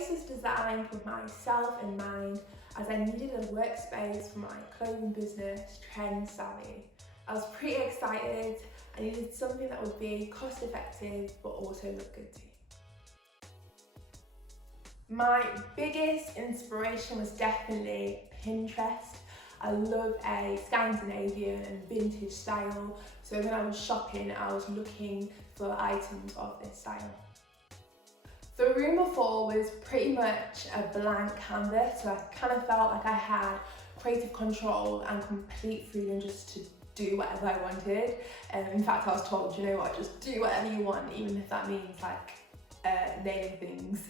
space was designed with myself in mind, as I needed a workspace for my clothing business, Trend Savvy. I was pretty excited. I needed something that would be cost effective but also look good too. My biggest inspiration was definitely Pinterest. I love a Scandinavian and vintage style, so when I was shopping I was looking for items of this style. The room before was pretty much a blank canvas, so I kind of felt like I had creative control and complete freedom just to do whatever I wanted. In fact, I was told, you know what, just do whatever you want, even if that means like nailing things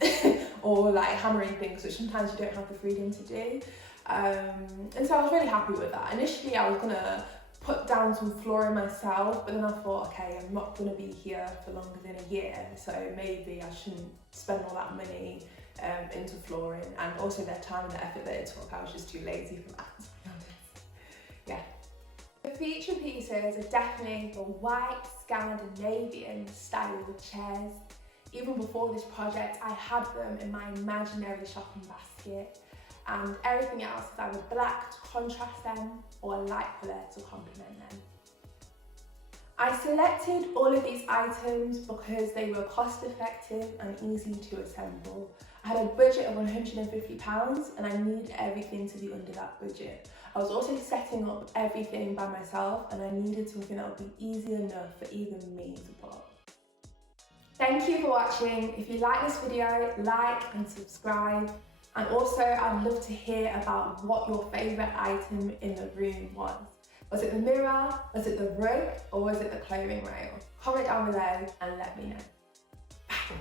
or like hammering things, which sometimes you don't have the freedom to do. And so I was really happy with that. Initially I was gonna put down some flooring myself, but then I thought, okay, I'm not gonna be here for longer than a year, so maybe I shouldn't spend all that money into flooring, and also the time and the effort that it took. I was just too lazy for that, to be honest. Yeah. The feature pieces are definitely the white Scandinavian style chairs. Even before this project, I had them in my imaginary shopping basket, and everything else is either black to contrast them or a light colour to complement them. I selected all of these items because they were cost effective and easy to assemble. I had a budget of £150 and I needed everything to be under that budget. I was also setting up everything by myself and I needed something that would be easy enough for even me to put up. Thank you for watching. If you like this video, like and subscribe. And also, I'd love to hear about what your favourite item in the room was. Was it the mirror, was it the rug, or was it the clothing rail? Comment down below and let me know. Bye.